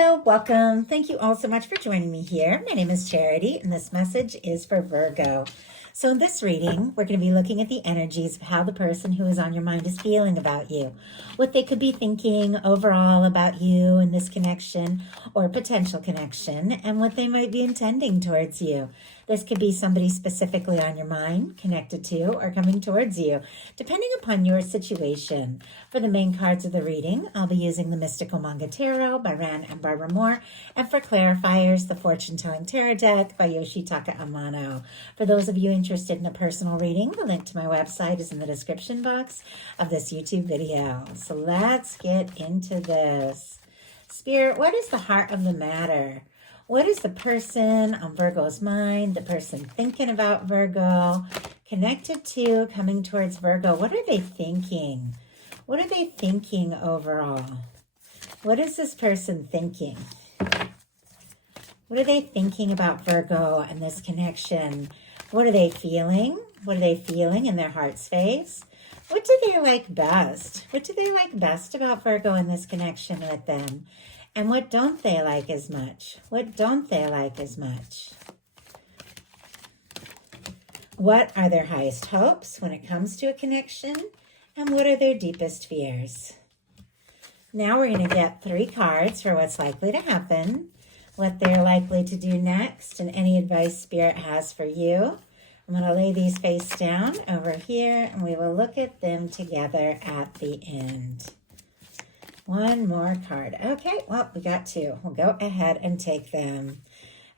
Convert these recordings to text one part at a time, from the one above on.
Hello, welcome. Thank you all so much for joining me here. My name is Charity, and this message is for Virgo. So in this reading, we're going to be looking at the energies of how the person who is on your mind is feeling about you, what they could be thinking overall about you and this connection or potential connection, and what they might be intending towards you. This could be somebody specifically on your mind, connected to, or coming towards you, depending upon your situation. For the main cards of the reading, I'll be using the Mystical Manga Tarot by Rann and Barbara Moore, and for clarifiers, the Fortune Telling Tarot deck by Yoshitaka Amano. For those of you interested in a personal reading, the link to my website is in the description box of this YouTube video. So let's get into this. Spirit, what is the heart of the matter? What is the person on Virgo's mind, the person thinking about Virgo, connected to, coming towards Virgo? What are they thinking? What are they thinking overall? What is this person thinking? What are they thinking about Virgo and this connection? What are they feeling? What are they feeling in their heart space? What do they like best? What do they like best about Virgo and this connection with them? And what don't they like as much? What don't they like as much? What are their highest hopes when it comes to a connection? And what are their deepest fears? Now we're going to get 3 cards for what's likely to happen, what they're likely to do next, and any advice Spirit has for you. I'm going to lay these face down over here, and we will look at them together at the end. One more card. Okay, well, we got 2. We'll go ahead and take them.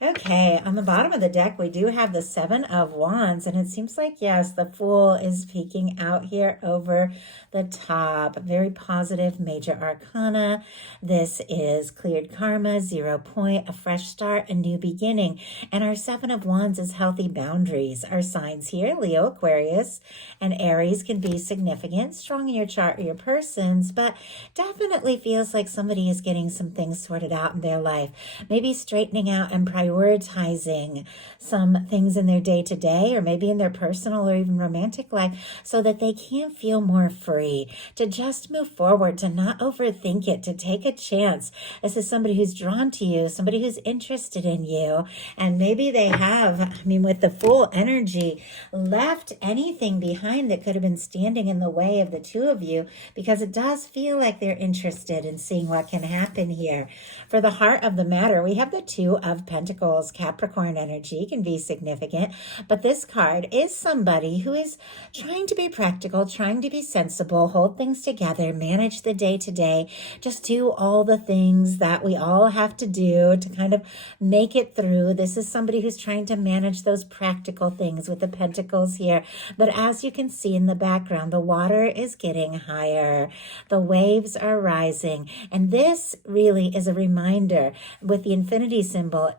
Okay, on the bottom of the deck, we do have the 7 of Wands, and it seems like, yes, the Fool is peeking out here over the top. Very positive major arcana. This is cleared karma, 0 point, a fresh start, a new beginning. And our 7 of Wands is healthy boundaries. Our signs here, Leo, Aquarius, and Aries can be significant, strong in your chart or your persons, but definitely feels like somebody is getting some things sorted out in their life. Maybe straightening out and prioritizing some things in their day-to-day or maybe in their personal or even romantic life so that they can feel more free, to just move forward, to not overthink it, to take a chance. This is somebody who's drawn to you, somebody who's interested in you, and maybe they have, with the Fool energy, left anything behind that could have been standing in the way of the two of you, because it does feel like they're interested in seeing what can happen here. For the heart of the matter, we have the 2 of Pentacles. Capricorn energy can be significant, but this card is somebody who is trying to be practical, trying to be sensible, hold things together, manage the day-to-day, just do all the things that we all have to do to kind of make it through. This is somebody who's trying to manage those practical things with the Pentacles here. But as you can see in the background, the water is getting higher. The waves are rising. And this really is a reminder with the infinity symbol.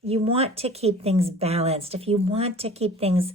You want to keep things balanced. If you want to keep things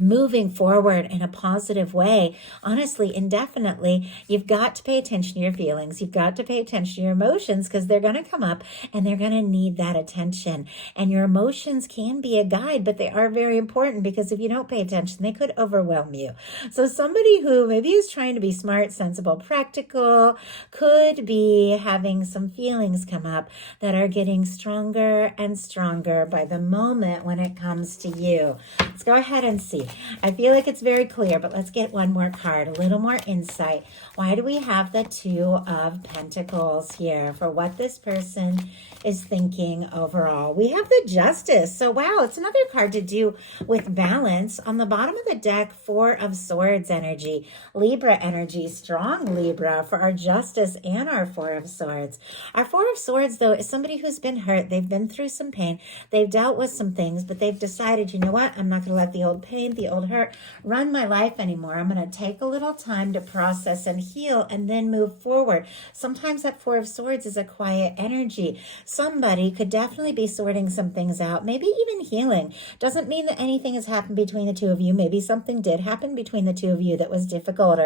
moving forward in a positive way, honestly, indefinitely, you've got to pay attention to your feelings. You've got to pay attention to your emotions, because they're going to come up and they're going to need that attention. And your emotions can be a guide, but they are very important, because if you don't pay attention, they could overwhelm you. So somebody who maybe is trying to be smart, sensible, practical, could be having some feelings come up that are getting stronger and stronger by the moment when it comes to you. Let's go ahead and see. I feel like it's very clear, but let's get one more card, a little more insight. Why do we have the 2 of Pentacles here for what this person is thinking overall? We have the Justice. So wow, it's another card to do with balance. On the bottom of the deck, 4 of Swords energy, Libra energy, strong Libra for our Justice and our 4 of Swords. Our 4 of Swords, though, is somebody who's been hurt. They've been through some pain. They've dealt with some things, but they've decided, you know what? I'm not going to let the old pain, the old hurt run my life anymore. I'm going to take a little time to process and heal and then move forward. Sometimes that 4 of Swords is a quiet energy. Somebody could definitely be sorting some things out, maybe even healing. Doesn't mean that anything has happened between the 2 of you. Maybe something did happen between the 2 of you that was difficult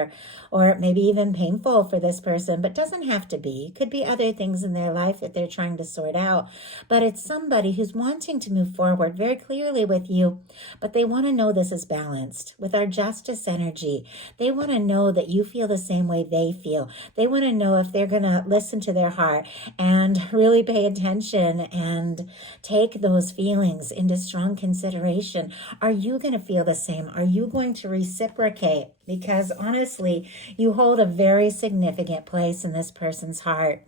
or maybe even painful for this person, but doesn't have to be. Could be other things in their life that they're trying to sort out. But it's somebody who's wanting to move forward very clearly with you, but they want to know this is is balanced. With our justice energy, they want to know that you feel the same way they feel. They want to know if they're going to listen to their heart and really pay attention and take those feelings into strong consideration. Are you going to feel the same? Are you going to reciprocate? Because honestly, you hold a very significant place in this person's heart.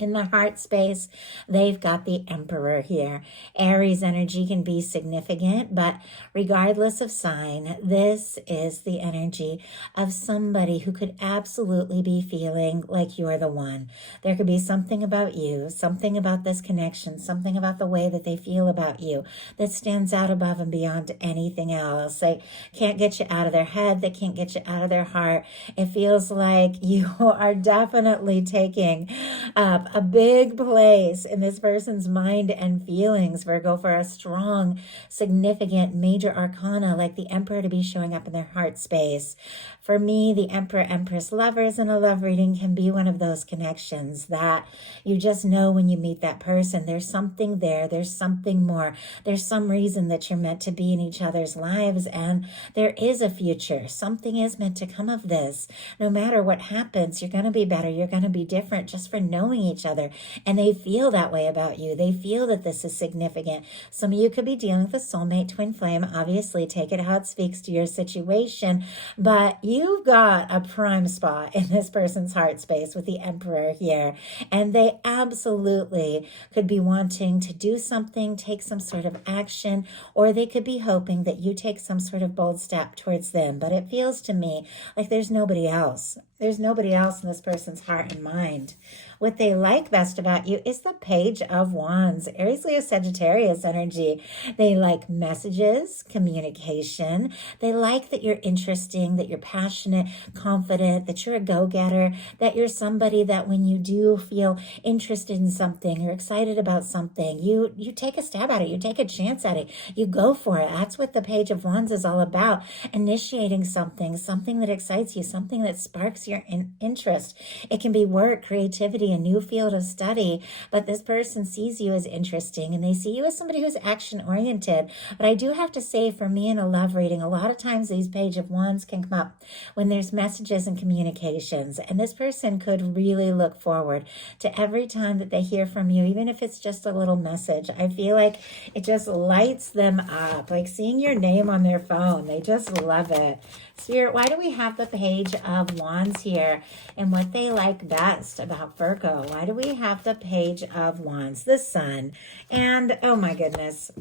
In the heart space, they've got the Emperor here. Aries energy can be significant, but regardless of sign, this is the energy of somebody who could absolutely be feeling like you're the one. There could be something about you, something about this connection, something about the way that they feel about you that stands out above and beyond anything else. They can't get you out of their head. They can't get you out of their heart. It feels like you are definitely taking up a big place in this person's mind and feelings, Virgo, for a strong, significant, major arcana like the Emperor to be showing up in their heart space. For me, the Emperor, Empress, lovers in a love reading can be one of those connections that you just know when you meet that person. There's something there. There's something more. There's some reason that you're meant to be in each other's lives, and there is a future. Something is meant to come of this. No matter what happens, you're going to be better. You're going to be different just for knowing each other. And they feel that way about you. They feel that this is significant. Some of you could be dealing with a soulmate, twin flame. Obviously, take it how it speaks to your situation. But you've got a prime spot in this person's heart space with the Emperor here. And they absolutely could be wanting to do something, take some sort of action, or they could be hoping that you take some sort of bold step towards them. But it feels to me like there's nobody else. There's nobody else in this person's heart and mind. What they like best about you is the Page of Wands, Aries, Leo, Sagittarius energy. They like messages, communication. They like that you're interesting, that you're passionate, confident, that you're a go-getter, that you're somebody that when you do feel interested in something or excited about something, you take a stab at it, you take a chance at it, you go for it. That's what the Page of Wands is all about. Initiating something that excites you, something that sparks your interest. It can be work, creativity, a new field of study, but this person sees you as interesting and they see you as somebody who's action-oriented. But I do have to say, for me in a love reading, a lot of times these Page of Wands can come up when there's messages and communications, and this person could really look forward to every time that they hear from you, even if it's just a little message. I feel like it just lights them up, like seeing your name on their phone. They just love it. Spirit, why do we have the Page of Wands here and what they like best about Virgo? Why do we have the Page of Wands, the Sun, and oh my goodness,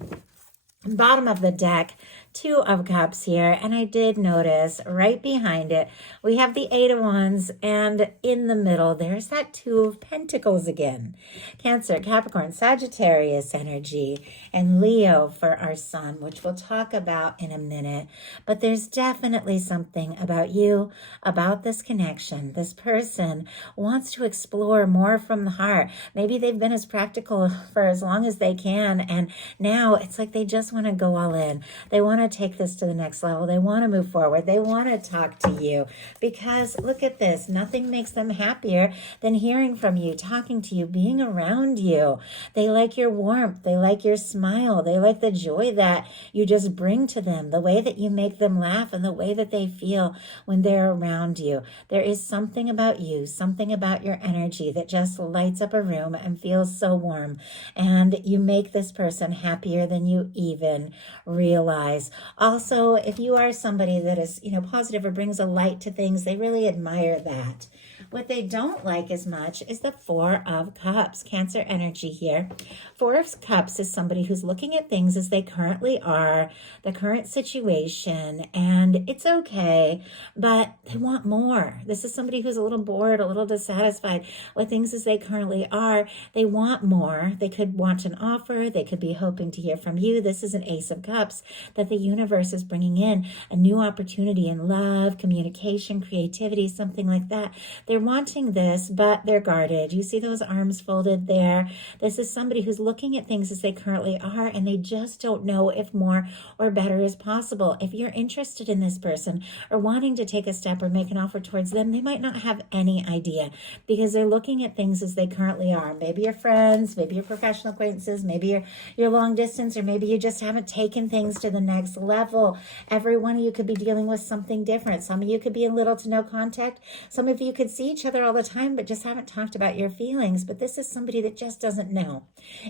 bottom of the deck, Two of Cups here, and I did notice right behind it we have the Eight of Wands, and in the middle there's that Two of Pentacles again. Cancer, Capricorn, Sagittarius energy, and Leo for our Sun, which we'll talk about in a minute. But there's definitely something about you, about this connection. This person wants to explore more from the heart. Maybe they've been as practical for as long as they can, and now it's like they just want to go all in. They want to take this to the next level. They want to move forward. They want to talk to you because look at this. Nothing makes them happier than hearing from you, talking to you, being around you. They like your warmth. They like your smile. They like the joy that you just bring to them, the way that you make them laugh and the way that they feel when they're around you. There is something about you, something about your energy that just lights up a room and feels so warm. And you make this person happier than you even realize. Also, if you are somebody that is, positive or brings a light to things, they really admire that. What they don't like as much is the Four of Cups, Cancer energy here. Four of Cups is somebody who's looking at things as they currently are, the current situation, and it's okay, but they want more. This is somebody who's a little bored, a little dissatisfied with things as they currently are. They want more. They could want an offer. They could be hoping to hear from you. This is an Ace of Cups that the universe is bringing in, a new opportunity in love, communication, creativity, something like that. They're they're wanting this, but they're guarded. You see those arms folded there? This is somebody who's looking at things as they currently are, and they just don't know if more or better is possible. If you're interested in this person or wanting to take a step or make an offer towards them, they might not have any idea because they're looking at things as they currently are. Maybe you're friends, maybe you're professional acquaintances, maybe you're long distance, or maybe you just haven't taken things to the next level. Every one of you could be dealing with something different. Some of you could be in little to no contact. Some of you could see each other all the time, but just haven't talked about your feelings. But this is somebody that just doesn't know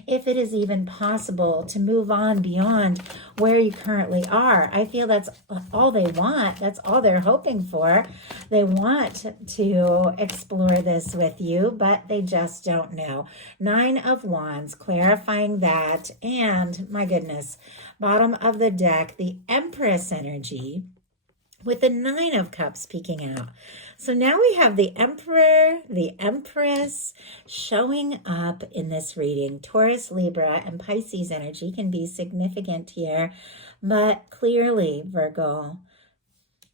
if it is even possible to move on beyond where you currently are. I feel that's all they want. That's all they're hoping for. They want to explore this with you, but they just don't know. 9 of Wands, clarifying that. And my goodness, bottom of the deck, the Empress energy with the 9 of Cups peeking out. So now we have the Emperor, the Empress showing up in this reading. Taurus, Libra, and Pisces energy can be significant here, but clearly, Virgo,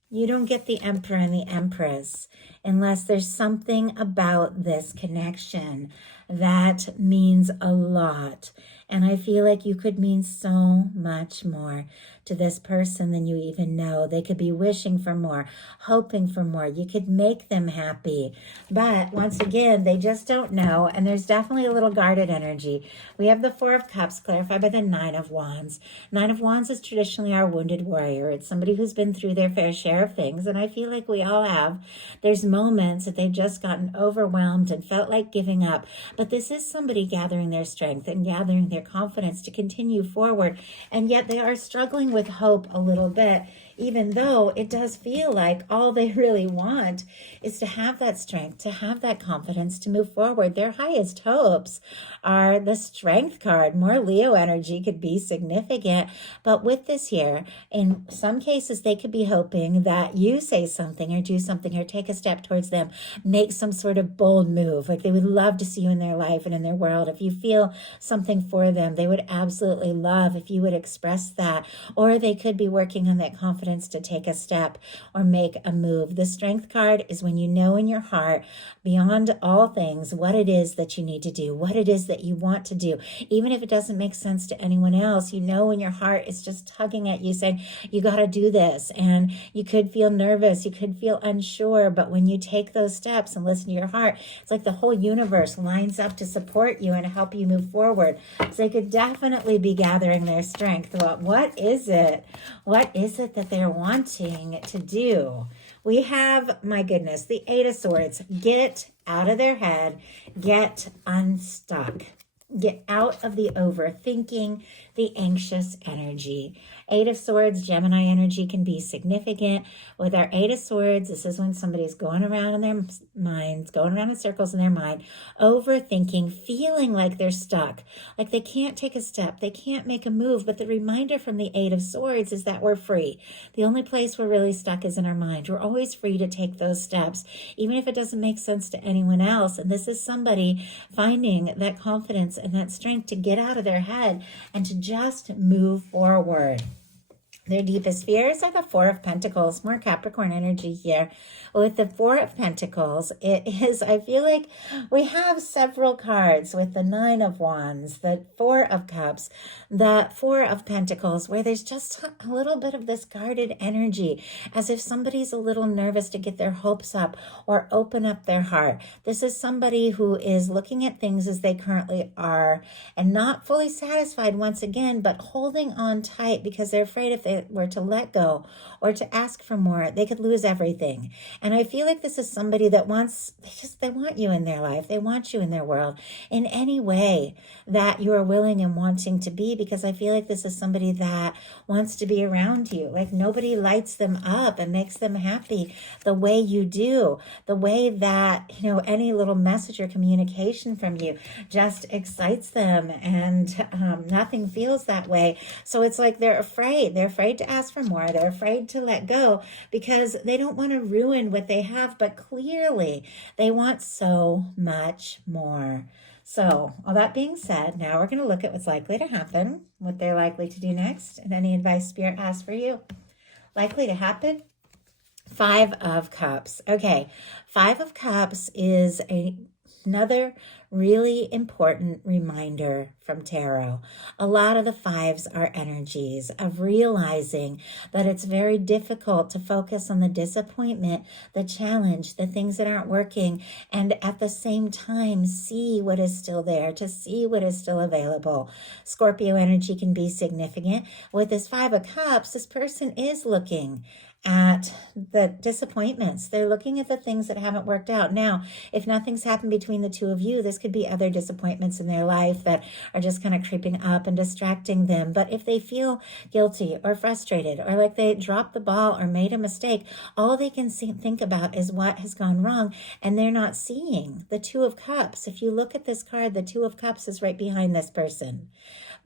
you don't get the Emperor and the Empress unless there's something about this connection that means a lot. And I feel like you could mean so much more to this person than you even know. They could be wishing for more, hoping for more. You could make them happy. But once again, they just don't know. And there's definitely a little guarded energy. We have the 4 of Cups clarified by the 9 of Wands. 9 of Wands is traditionally our wounded warrior. It's somebody who's been through their fair share of things. And I feel like we all have. There's moments that they've just gotten overwhelmed and felt like giving up. But this is somebody gathering their strength and gathering their confidence to continue forward. And yet they are struggling with hope a little bit, even though it does feel like all they really want is to have that strength, to have that confidence to move forward. Their highest hopes are the Strength card. More Leo energy could be significant. But with this here, in some cases, they could be hoping that you say something or do something or take a step towards them, make some sort of bold move. Like they would love to see you in their life and in their world. If you feel something for them, they would absolutely love if you would express that. Or they could be working on that confidence to take a step or make a move. The Strength card is when you know in your heart, beyond all things, what it is that you need to do, what it is that you want to do. Even if it doesn't make sense to anyone else, you know in your heart it's just tugging at you saying, you got to do this. And you could feel nervous, you could feel unsure, but when you take those steps and listen to your heart, it's like the whole universe lines up to support you and help you move forward. So they could definitely be gathering their strength. Well, what is it? What is it that they're wanting to do? We have, my goodness, the 8 of Swords. Get out of their head. Get unstuck. Get out of the overthinking, the anxious energy. 8 of Swords, Gemini energy can be significant. With our 8 of Swords, this is when somebody's going around in their minds, going around in circles in their mind, overthinking, feeling like they're stuck, like they can't take a step, they can't make a move. But the reminder from the 8 of Swords is that we're free. The only place we're really stuck is in our mind. We're always free to take those steps, even if it doesn't make sense to anyone else. And this is somebody finding that confidence and that strength to get out of their head and to just move forward. Their deepest fears are the 4 of Pentacles, more Capricorn energy here. With the 4 of Pentacles, it is, I feel like we have several cards with the 9 of Wands, the 4 of Cups, the 4 of Pentacles, where there's just a little bit of this guarded energy, as if somebody's a little nervous to get their hopes up or open up their heart. This is somebody who is looking at things as they currently are and not fully satisfied once again, but holding on tight because they're afraid if they were to let go or to ask for more, they could lose everything. And I feel like this is somebody that wants, they want you in their life. They want you in their world in any way that you are willing and wanting to be, because I feel like this is somebody that wants to be around you. Like nobody lights them up and makes them happy the way you do, the way that, you know, any little message or communication from you just excites them, and nothing feels that way. So it's like they're afraid. They're afraid to ask for more. They're afraid to let go because they don't want to ruin what they have, but clearly they want so much more. So all that being said, now we're going to look at what's likely to happen, what they're likely to do next, and any advice Spirit has for you. Likely to happen Five of Cups. Okay, Five of Cups is another really important reminder from tarot. A lot of the fives are energies of realizing that it's very difficult to focus on the disappointment, the challenge, the things that aren't working, and at the same time see what is still there, to see what is still available. Scorpio energy can be significant. With this Five of Cups, this person is looking at the disappointments. They're looking at the things that haven't worked out. Now, if nothing's happened between the two of you, this could be other disappointments in their life that are just kind of creeping up and distracting them. But if they feel guilty or frustrated or like they dropped the ball or made a mistake, all they can think about is what has gone wrong, and they're not seeing the Two of Cups. If you look at this card, the Two of Cups is right behind this person.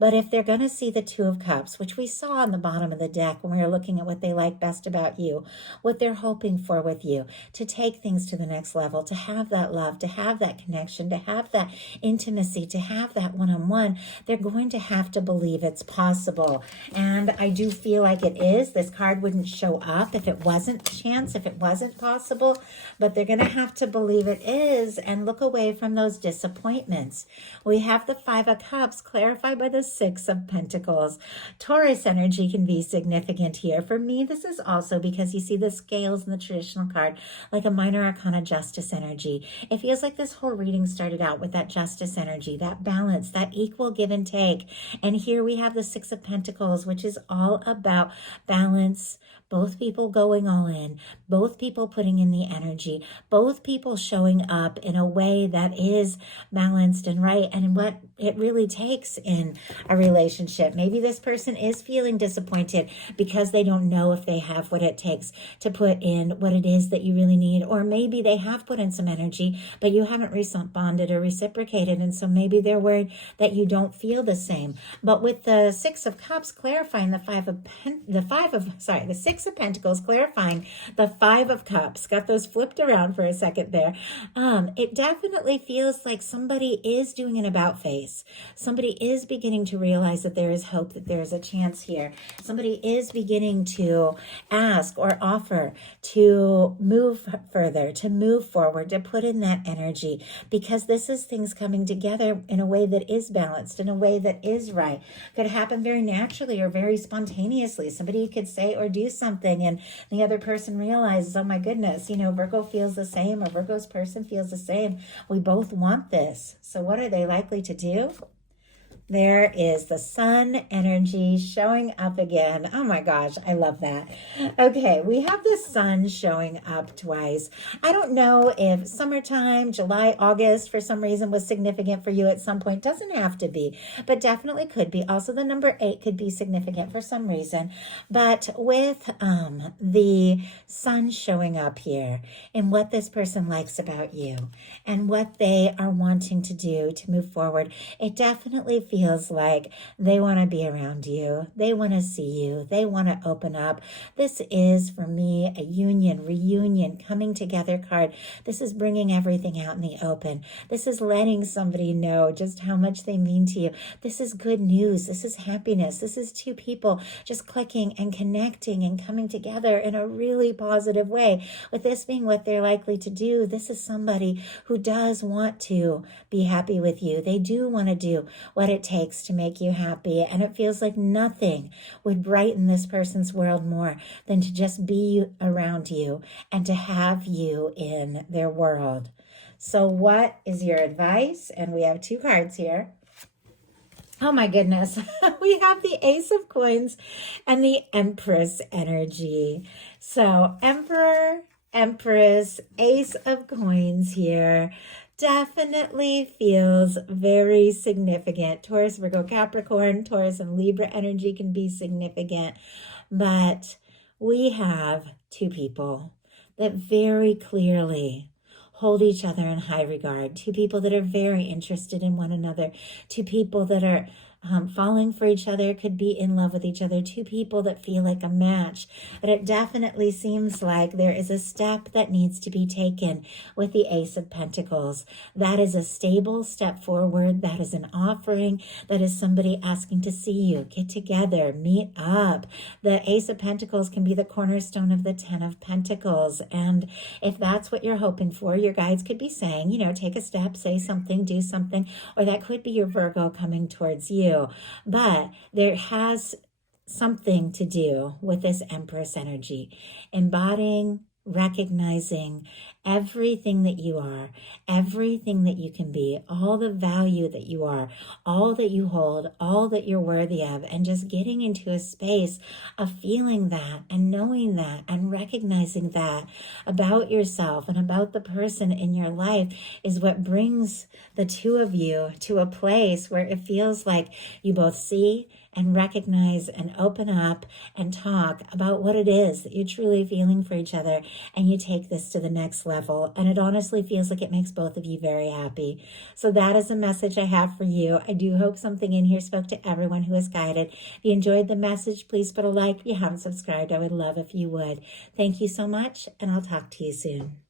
But if they're going to see the Two of Cups, which we saw on the bottom of the deck when we were looking at what they like best about you, what they're hoping for with you, to take things to the next level, to have that love, to have that connection, to have that intimacy, to have that one-on-one, they're going to have to believe it's possible. And I do feel like it is. This card wouldn't show up if it wasn't chance, if it wasn't possible, but they're going to have to believe it is and look away from those disappointments. We have the Five of Cups clarified by the Six of Pentacles. Taurus energy can be significant here. For me, this is also because you see the scales in the traditional card, like a minor arcana justice energy. It feels like this whole reading started out with that justice energy, that balance, that equal give and take. And here we have the Six of Pentacles, which is all about balance, both people going all in, both people putting in the energy, both people showing up in a way that is balanced and right, and what it really takes in a relationship. Maybe this person is feeling disappointed because they don't know if they have what it takes to put in what it is that you really need, or maybe they have put in some energy, but you haven't responded or reciprocated, and so maybe they're worried that you don't feel the same. But with the Six of Cups clarifying the Six of Pentacles clarifying the Five of Cups, got those flipped around for a second there. It definitely feels like somebody is doing an about face. Somebody is beginning to realize that there is hope, that there is a chance here. Somebody is beginning to ask or offer to move further, to move forward, to put in that energy, because this is things coming together in a way that is balanced, in a way that is right. Could happen very naturally or very spontaneously. Somebody could say or do something and the other person realizes, oh my goodness, Virgo feels the same, or Virgo's person feels the same. We both want this. So what are they likely to do? There is the sun energy showing up again. Oh my gosh, I love that. Okay, we have the sun showing up twice. I don't know if summertime, July, August, for some reason was significant for you at some point. Doesn't have to be, but definitely could be. Also, the number 8 could be significant for some reason. But with the sun showing up here and what this person likes about you and what they are wanting to do to move forward, it definitely feels like they want to be around you. They want to see you. They want to open up. This is, for me, a union, reunion, coming together card. This is bringing everything out in the open. This is letting somebody know just how much they mean to you. This is good news. This is happiness. This is two people just clicking and connecting and coming together in a really positive way. With this being what they're likely to do, this is somebody who does want to be happy with you. They do want to do what it takes to make you happy. And it feels like nothing would brighten this person's world more than to just be around you and to have you in their world. So what is your advice? And we have 2 cards here. Oh my goodness. We have the Ace of Coins and the Empress energy. So Emperor, Empress, Ace of Coins here. Definitely feels very significant. Taurus, Virgo, Capricorn, Taurus, and Libra energy can be significant. But we have 2 people that very clearly hold each other in high regard. 2 people that are very interested in one another. 2 people that are falling for each other, could be in love with each other, two people that feel like a match. But it definitely seems like there is a step that needs to be taken with the Ace of Pentacles. That is a stable step forward. That is an offering. That is somebody asking to see you, get together, meet up. The Ace of Pentacles can be the cornerstone of the Ten of Pentacles. And if that's what you're hoping for, your guides could be saying, you know, take a step, say something, do something, or that could be your Virgo coming towards you. But there has something to do with this Empress energy, embodying, recognizing everything that you are, everything that you can be, all the value that you are, all that you hold, all that you're worthy of, and just getting into a space of feeling that and knowing that and recognizing that about yourself and about the person in your life is what brings the two of you to a place where it feels like you both see and recognize and open up and talk about what it is that you're truly feeling for each other, and you take this to the next level. And it honestly feels like it makes both of you very happy. So that is a message I have for you. I do hope something in here spoke to everyone who is guided. If you enjoyed the message, please put a like. If you haven't subscribed, I would love if you would. Thank you so much, and I'll talk to you soon.